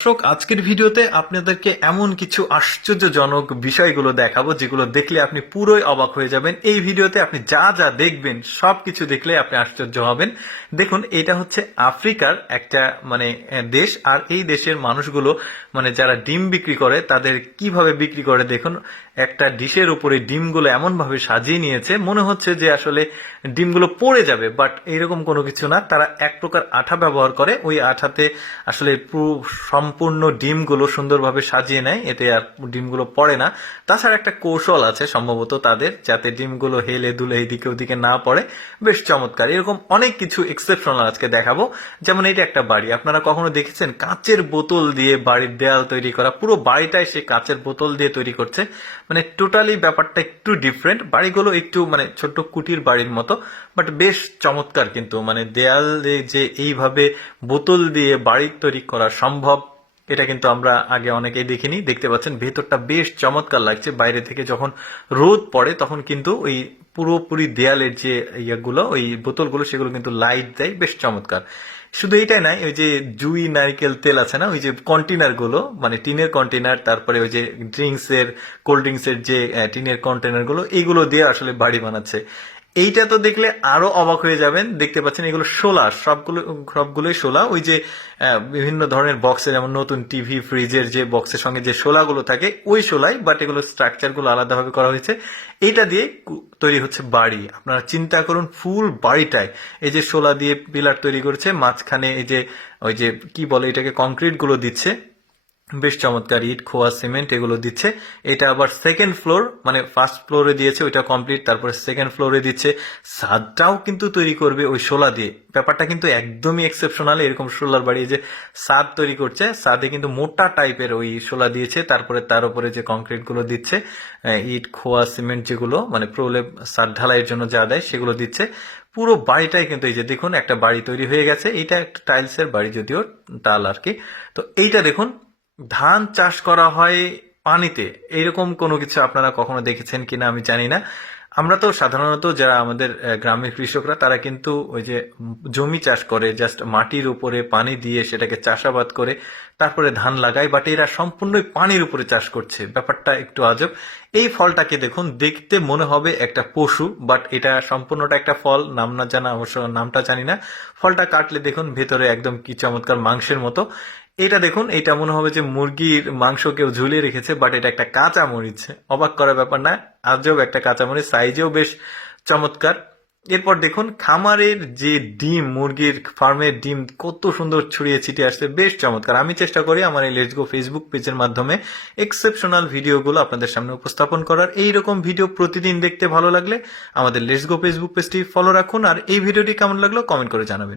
দর্শক, আজকের ভিডিওতে আপনাদেরকে এমন কিছু আশ্চর্যজনক বিষয়গুলো দেখাবো যেগুলো দেখলে আপনি পুরোই অবাক হয়ে যাবেন। এই ভিডিওতে আপনি যা যা দেখবেন সবকিছু দেখলে আপনি আশ্চর্য হবেন। দেখুন, এটা হচ্ছে আফ্রিকার একটা দেশ, আর এই দেশের মানুষগুলো যারা ডিম বিক্রি করে তাদের কিভাবে বিক্রি করে দেখুন। একটা ডিশের উপরে ডিমগুলো এমন ভাবে সাজিয়ে নিয়েছে, মনে হচ্ছে যে আসলে ডিমগুলো পড়ে যাবে, বাট এইরকম কোনো কিছু না। তারা এক প্রকার আঠা ব্যবহার করে, ওই আঠাতে আসলে সম্পূর্ণ ডিমগুলো সুন্দরভাবে সাজিয়ে নেয়, এতে আর ডিমগুলো পড়ে না। তাছাড়া একটা কৌশল আছে সম্ভবত তাদের, যাতে ডিমগুলো হেলে দুলে এইদিকে ওদিকে না পড়ে। বেশ চমৎকার। এরকম অনেক কিছু এক্সেপশনাল আজকে দেখাবো। যেমন এটা একটা বাড়ি, আপনারা কখনো দেখেছেন কাচের বোতল দিয়ে বাড়ির দেয়াল তৈরি করা? পুরো বাড়িটাই সে কাচের বোতল দিয়ে তৈরি করছে। টোটালি ব্যাপারটা একটু ডিফারেন্ট। বাড়িগুলো একটু ছোট্ট কুটির বাড়ির মতো, বাট বেশ চমৎকার। কিন্তু দেয়ালে যে এইভাবে বোতল দিয়ে বাড়ি তৈরি করা সম্ভব, এটা কিন্তু আমরা আগে অনেকেই দেখিনি। দেখতে পাচ্ছেন ভেতরটা বেশ চমৎকার লাগছে। বাইরে থেকে যখন রোদ পড়ে তখন কিন্তু ওই পুরোপুরি দেয়ালের যে ইয়েগুলো, ওই বোতলগুলো, সেগুলো কিন্তু লাইট দেয়, বেশ চমৎকার। শুধু এটাই নাই, ওই যে জুই নারকেল তেল আছে না, ওই যে কন্টেনার গুলো, টিনের কন্টেনার, তারপরে ওই যে কোল্ড ড্রিঙ্কস এর যে টিনের কন্টেনার গুলো, এইগুলো দিয়ে আসলে বাড়ি বানাচ্ছে। এইটা তো দেখলে আরো অবাক হয়ে যাবেন। দেখতে পাচ্ছেন এগুলো শোলা, সবগুলোই শোলা। ওই যে বিভিন্ন ধরনের বক্সে, যেমন নতুন টিভি ফ্রিজের যে বক্সের সঙ্গে যে শোলাগুলো থাকে, ওই শোলাই, বাট এগুলো স্ট্রাকচার গুলো আলাদাভাবে করা হয়েছে। এইটা দিয়ে তৈরি হচ্ছে বাড়ি। আপনারা চিন্তা করুন, ফুল বাড়িটায় এই যে শোলা দিয়ে পিলার তৈরি করেছে, মাঝখানে এই যে ওই যে কি বলে এটাকে, কংক্রিট গুলো দিচ্ছে। বেশ চমৎকার, ইট খোয়া সিমেন্ট এগুলো দিচ্ছে। এটা আবার সেকেন্ড ফ্লোর, ফার্স্ট ফ্লোরে দিয়েছে ওইটা কমপ্লিট, তারপরে সেকেন্ড ফ্লোরে দিচ্ছে। ছাদটাও কিন্তু তৈরি করবে ওই শোলা দিয়ে। ব্যাপারটা কিন্তু একদমই এক্সেপশনাল। এরকম শোলার বাড়ি যে ছাদ তৈরি করছে, ছাদে কিন্তু মোটা টাইপের ওই শোলা দিয়েছে, তারপরে তার উপরে যে কংক্রিট গুলো দিচ্ছে, ইট খোয়া সিমেন্ট যেগুলো প্রলেপ ছাদ ঢালাইয়ের জন্য যা দেয় সেগুলো দিচ্ছে। পুরো বাড়িটাই কিন্তু এই যে দেখুন, একটা বাড়ি তৈরি হয়ে গেছে। এটা একটা টাইলসের বাড়ি, যদিও টাল আর কি। তো এইটা দেখুন, ধান চাষ করা হয় পানিতে। এইরকম কোনো কিছু আপনারা কখনো দেখেছেন কিনা আমি জানি না। আমরা তো সাধারণত যারা আমাদের গ্রামের কৃষকরা, তারা কিন্তু ওই যে জমি চাষ করে, জাস্ট মাটির উপরে পানি দিয়ে সেটাকে চাষাবাদ করে তারপরে ধান লাগায়, বাট এরা সম্পূর্ণই পানির উপরে চাষ করছে। ব্যাপারটা একটু আজব। এই ফলটাকে দেখুন, দেখতে মনে হবে একটা পশু, বাট এটা সম্পূর্ণটা একটা ফল। নাম না জানা, অবশ্য নামটা জানি না। ফলটা কাটলে দেখুন ভেতরে একদম কি চমৎকার মাংসের মতো। এটা দেখুন, এটা মনে হবে যে মুরগির মাংস কেউ ঝুলিয়ে রেখেছে, বাট এটা একটা কাঁচা মরিচ। অবাক করার ব্যাপার না? আজব একটা কাঁচা মরিচ, সাইজেও বেশ চমৎকার। এরপর দেখুন, খামারের যে ডিম, মুরগির ফার্মের ডিম কত সুন্দর ছড়িয়ে ছিটিয়ে আসছে, বেশ চমৎকার। আমি চেষ্টা করি আমার এই লেটস গো ফেসবুক পেজের মাধ্যমে এক্সেপশনাল ভিডিওগুলো আপনাদের সামনে উপস্থাপন করার। এইরকম ভিডিও প্রতিদিন দেখতে ভালো লাগলে আমাদের লেটস গো ফেসবুক পেজটি ফলো রাখুন, আর এই ভিডিওটি কেমন লাগলো কমেন্ট করে জানাবেন।